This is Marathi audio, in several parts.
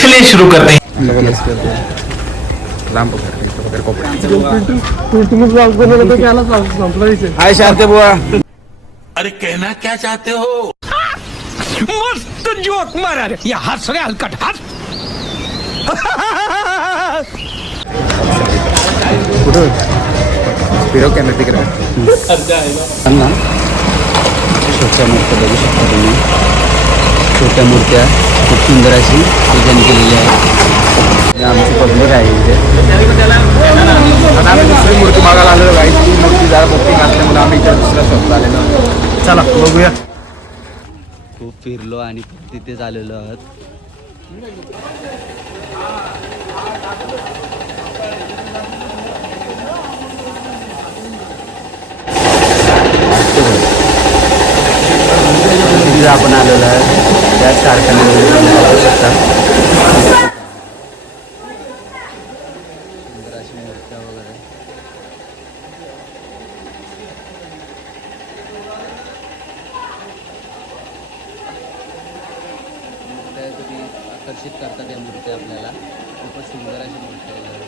चलिए शुरू करते हैं। हाय शांत बुवा अरे कहना क्या चाहते हो? मस्त जोक मारा रे। या हस रे हलकट हस। छोट्या मूर्त्या बघू शकता तुम्ही छोट्या मूर्त्या खूप सुंदर अशी डिझाईन केलेली आहे. आमची पब्लिक आहे इथे. आता आम्ही दुसरी मूर्ती मागायला आलेलो काही ती मूर्ती जरा बुकिंग असल्यामुळे आम्ही इकडे दुसऱ्या शॉपला आलेलो चला बघूया. खूप फिरलो आणि तिथेच आलेलो आहोत. आपण आलेलो आहे त्याच कारखान्यामध्ये तुम्ही बघू शकता सुंदर अशी मूर्त्या वगैरे मूर्त्या तरी आकर्षित करतात या मूर्त्या आपल्याला. खूपच सुंदर अशी मूर्ती आहे.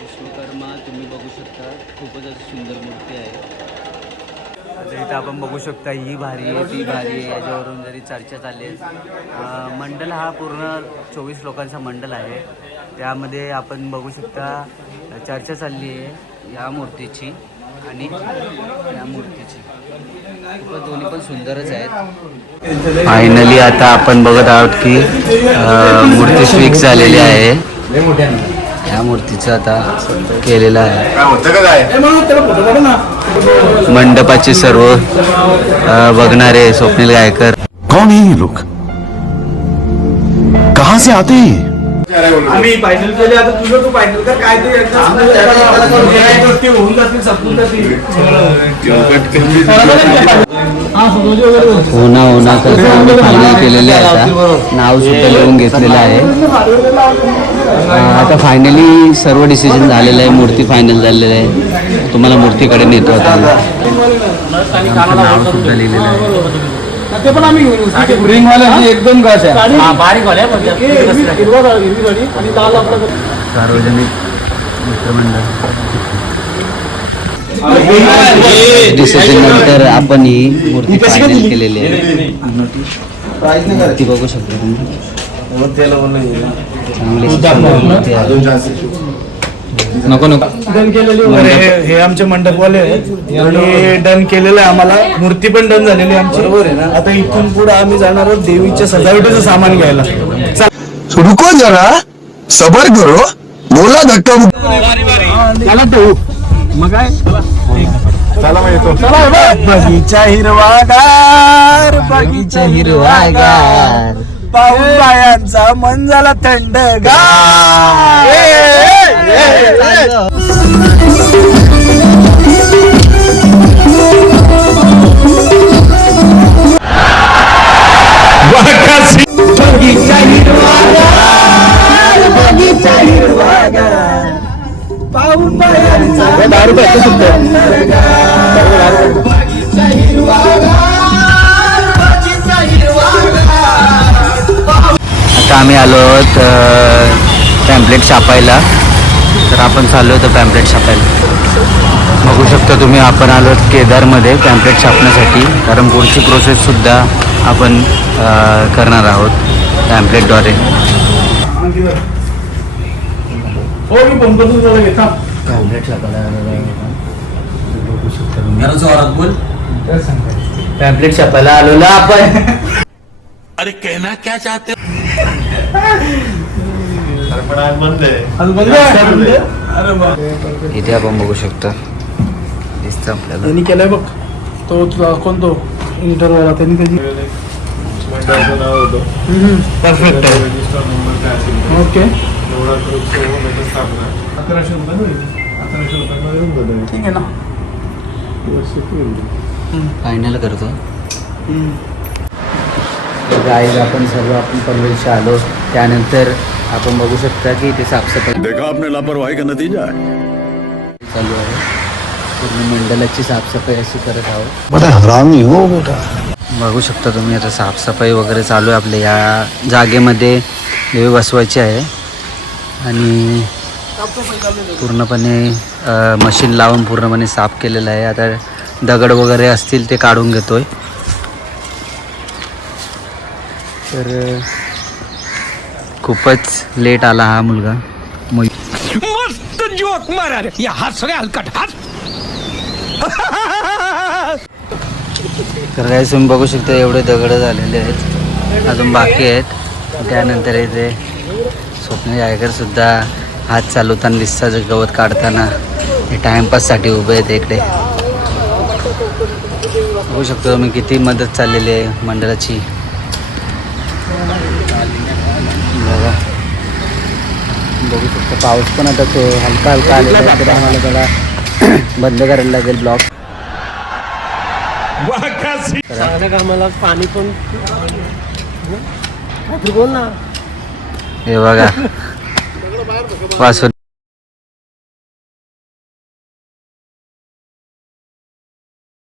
विश्वकर्मा तुम्ही बघू शकता खूपच अशी सुंदर मूर्ती आहे. आता इथं आपण बघू शकता ही भारी आहे ती भारी आहे. याच्यावरून जरी चर्चा चालली आहे. मंडल हा पूर्ण चोवीस लोकांचा मंडल आहे. त्यामध्ये आपण बघू शकता चर्चा चालली आहे या मूर्तीची आणि या मूर्तीची. दोन्ही पण सुंदरच आहेत फायनली आता आपण बघत आहोत की मूर्ती फिक्स झालेली आहे. या मूर्तीचं आता केलेलं आहे. मंडपाचे सर्व बघणारे स्वप्नील गायकर. कौन है ये लोग? कहां से आते हैं आम्ही फायनल केले आता तुझं तू फायनल कर काय ते गोष्टी होऊन जातील संपून जातील. होना होना कसं आम्ही फायनल केलेले आहे आता. नाव सुद्धा लिहून घेतलेलं आहे. आता फायनली सर्व डिसिजन झालेलं आहे. मूर्ती फायनल झालेलं आहे. तुम्हाला मूर्तीकडे नेतो आता. नाव सुद्धा लिहिलेलं आहे. ते पण आम्ही घेऊन येऊ. रिंग वाल्याची एकदम गाछ आहे. बारीक वाल्या हिरवा गाडी हिरवी गाडी आणि लाल आपलं सार्वजनिक मित्रमंडळ. डिसिजन नंतर आपण ही मूर्ती फायनल केलेली आहे. मूर्ती बघू शकता तुम्ही चांगली सुंदर मूर्ती आहे. नको नको. डन केलेली वगैरे. हे- हे आमचे मंडपवाले आहेत. आणि डन केलेलं आहे आम्हाला. मूर्ती पण डन झालेली आहे आमची. बरोबर आहे ना? आता इथून पुढे आम्ही जाणार आहोत देवीच्या सजावटीचं सामान घ्यायला. चला. रुको जरा. सबर करो. बोला धक्का ठेवू मग काय? चला बघ. बगीचा हिरवागार बगीचा हिरवागार. पाहून बायांचा मन झाला थंड आता आम्ही आलो आहोत पॅम्पलेट छापायला. तर आपण चाललो होतो पॅम्पलेट छापायला. बघू शकता तुम्ही आपण आलो केदारमध्ये पॅम्पलेट छापण्यासाठी. कारण पुढची प्रोसेससुद्धा आपण करणार आहोत पॅम्पलेटद्वारे हो पॅम्पलेट छापायला आलेलो आहे आपण. पॅम्पलेट छापायला अरे कहना क्या चाहते हो आज बंद आहे अरे मग इथे आपण बघू शकता. दिसतं आपल्याला. त्यांनी केलाय बघ. तो तुला कोणतो इंटरव्ह्यूला त्यांनी त्याची परफेक्ट आहे ओके अकराशे रुपये होईल. अकराशे रुपये ठीक आहे ना. फायनल करतो. गाईज आपण सर्व आपण पनवेलच्या आलो. त्यानंतर आपण बघू शकता की इथे साफसफाई देखा आपने लापरवाही का नतीजा चालू आहे. पूर्ण मंडलाची साफसफाई अशी करत आहोत. बड़ा हरामी हो बेटा। बघू शकता तुम्ही आता साफसफाई वगैरे चालू आहे आपल्या या जागेमध्ये. देवी बसवायची आहे. आणि पूर्णपणे मशीन लावून पूर्णपणे साफ केलेलं आहे. आता दगड वगैरे असतील ते काढून घेतोय. तर खूपच लेट आला हा मुलगा. मुल मस्त जोक मारा रे. या हस रे हलकट. हस तर काही तुम्ही बघू शकता एवढे दगड झालेले आहेत. अजून बाकी आहेत. त्यानंतर इथे स्वप्न आयकर सुद्धा हात चालवताना दिसतात गवत काढताना. हे टाइमपाससाठी उभे आहेत इकडे. बघू शकतो तुम्ही किती मदत चाललेली आहे मंडळाची बघा बघू शकतो. पाऊस पण आता तो हलका हलका आलेला आहे. तर आम्हाला त्याला बंद करायला लागेल ब्लॉक. हे? बघा. वासून